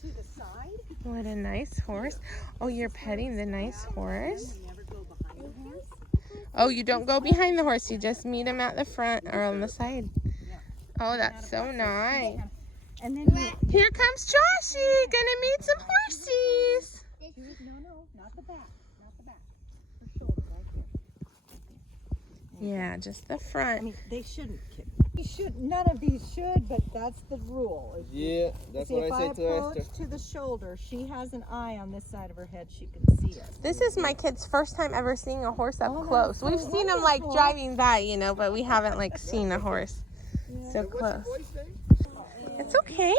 to the side. What a nice horse. Oh, you're petting the nice horse? Never go behind the horse. Oh, you don't go behind the horse. You just meet him at the front or on the side. Oh, that's so nice. And then Here comes Joshy. Gonna meet some horsies. no, not the back. Not the back. Her shoulder right there. Yeah, just the I front. mean, they shouldn't kick. None of these should, but that's the rule. Yeah, that's what I say to If I Esther. approach to the shoulder, she has an eye on this side of her head. She can see it. This is my kid's first time ever seeing a horse up close. that's We've so seen them like wonderful. driving by, you know, but we haven't like seen a horse so close. It's okay.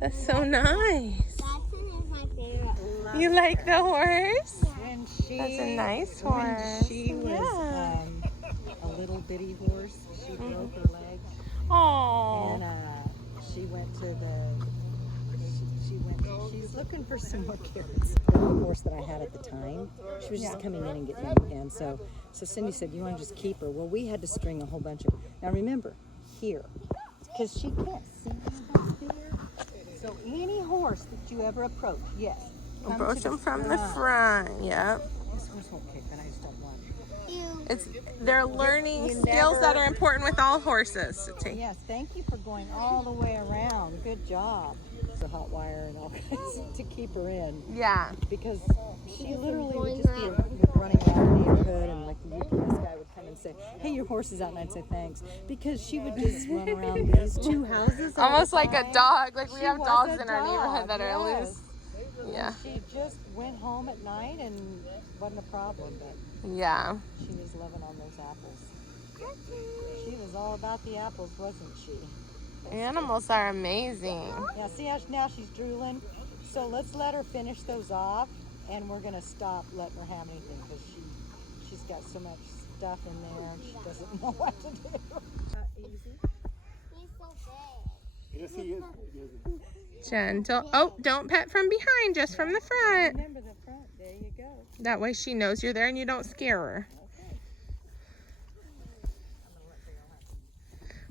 That's so nice. Dodson is my favorite. You like the horse? When she, That's a nice when horse. she was Yeah. a little bitty horse, she broke her leg, Oh. and she went to she's looking for some more carrots. The horse that I had at the time, she was just coming in and getting in, and so Cindy said, "You want to just keep her?" Well, we had to string a whole bunch of. Now remember, here, because she can't see back there. So any horse that you ever approach, yes, come Approach to the them from the front. Yep. This horse won't kick, but I just don't want her. They're learning skills that are important with all horses. Yes, thank you for going all the way around. Good job. It's a hot wire and all kinds to keep her in, Yeah. because she literally would just be running around the neighborhood, and like the UPS guy would come and say, "Hey, your horse is out," and I'd say thanks, because she would just run around these two houses. all Almost the like a time. dog. Like we She have was dogs a in our neighborhood that are dog, loose. Yeah. She just went home at night and wasn't a problem, but Yeah. she was living on those apples. She was all about the apples, wasn't she? Animals are amazing. Yeah, see how now she's drooling? So let's let her finish those off, and we're gonna stop letting her have anything, because she's got so much stuff in there and she doesn't know what to do. Easy. He's so big. Yes, he is. Gentle. Oh, don't pet from behind, just from the front. Remember the front. There you go. That way she knows you're there and you don't scare her.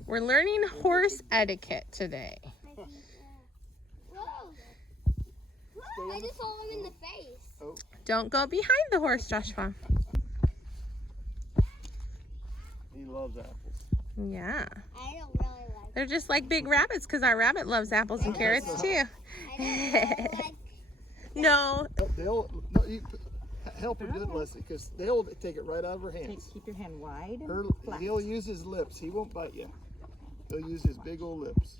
We're learning horse etiquette today. Whoa. I just saw him in the face. Don't go behind the horse, Joshua. He loves apples. Yeah. I don't really like They're just like big rabbits because our rabbit loves apples and carrots too. I don't really like No. They'll you help her do it, Leslie, because they'll take it right out of her hands. Keep your hand wide. Her, and flat. he'll use his lips. He won't bite you. He'll use his big old lips.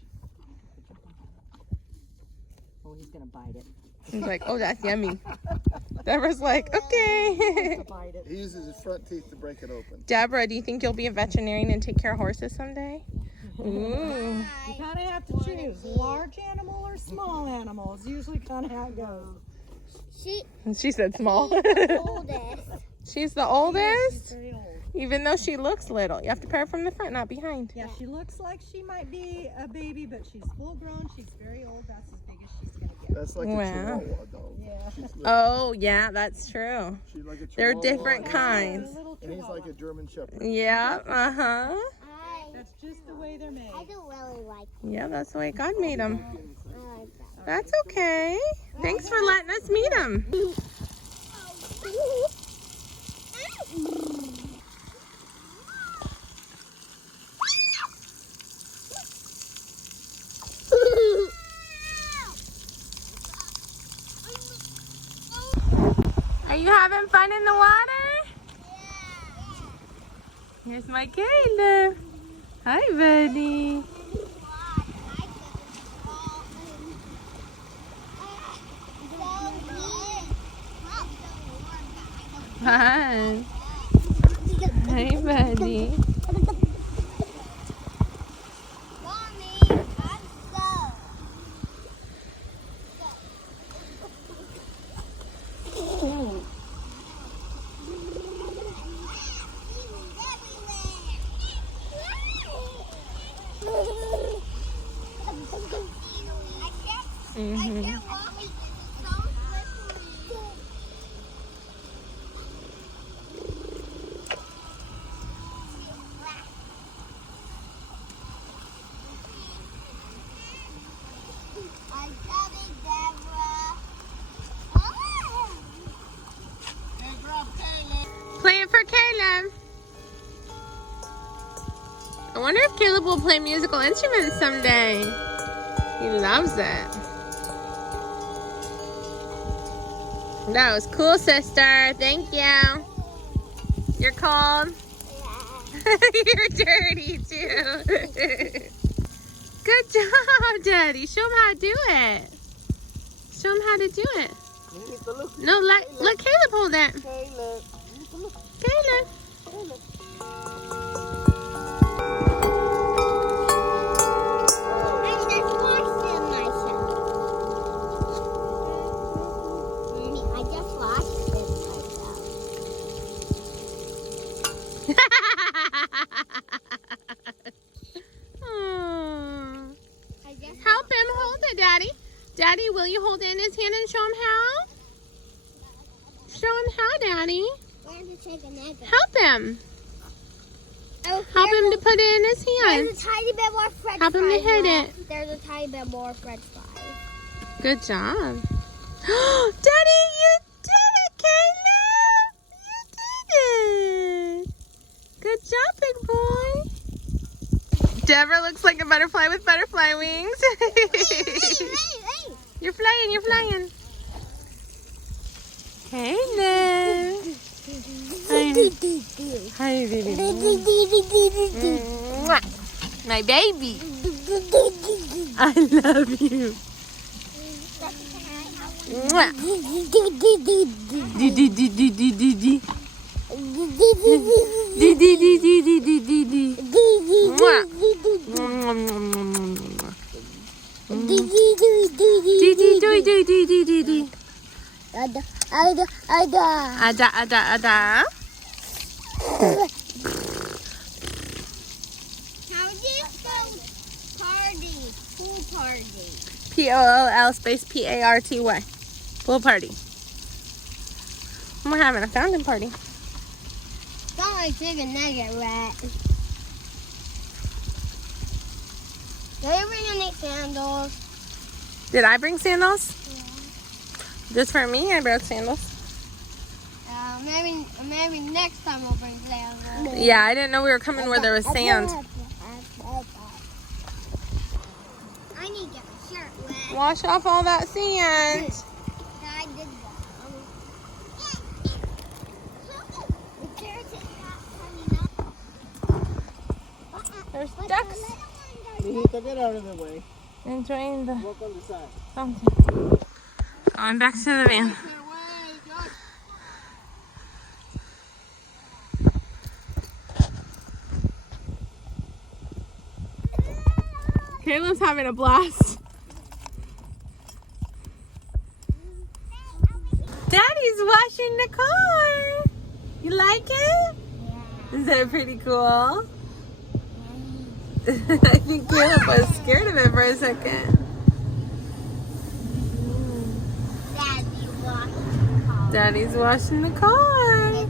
Oh, he's gonna bite it. He's like, oh, that's yummy. Deborah's like, okay. Bite it. He uses his front teeth to break it open. Deborah, do you think you'll be a veterinarian and take care of horses someday? Ooh. You kind of have to choose large animal or small animal. It's usually kind of how it goes. She said small. the oldest. She's the oldest, She's very old. even though she looks little. You have to pet her from the front, not behind. Yeah, she looks like she might be a baby, but she's full grown. She's very old. That's as big as she's gonna get. That's like Wow. a Chihuahua dog. Yeah. She's little. Oh, yeah, that's true. She's like a They're Chihuahua, different kinds. A little And he's like chihuahua. a German Shepherd. Yeah, uh-huh. That's just the way they're made. I don't really like Yeah, that's the way God made them. I like that. That's okay. Thanks for letting us meet them. Are you having fun in the water? Here's my Caleb. Hi, buddy. Fun. Hi, buddy. wonder if Caleb will play musical instruments someday. He loves it. That was cool, sister. Thank you. You're cold. You're dirty too. Good job, Daddy. Show him how to do it. Show him how to do it. No, let Caleb hold it. Caleb. Help him hold it, Daddy. Daddy, will you hold it in his hand and show him how? Show him how, Daddy. Help him. Help him to put it in his hand. There's a tiny bit more French Help him to fries hit left. it. There's a tiny bit more French fries. Good job. Daddy, you did it, Caleb. You did it. Good job, big boy. Deborah looks like a butterfly with butterfly wings. You're flying, you're flying. Caleb. Hi, baby. Mwah. My baby. I love you. Mwah. Ada, ada, ada. How do you spell party? Pool party. POOL space PARTY. Pool party. We're having a fountain party. Don't like chicken nugget rat. Did you bring any sandals? Did I bring sandals? Just for me, I brought sandals. Maybe next time we'll bring sandals. Yeah, I didn't know we were coming where there was sand. I need to get my shirt wet. Wash off all that sand. I did that. The carrots is not coming up. There's ducks Mijito, get out of the way. enjoying the Walk on the side. fountain. Going back to the van. Caleb's having a blast. Daddy's washing the car. You like it? Yeah. Is that pretty cool? I think Caleb was scared of it for a second. Daddy washed the car. Daddy's washing the car.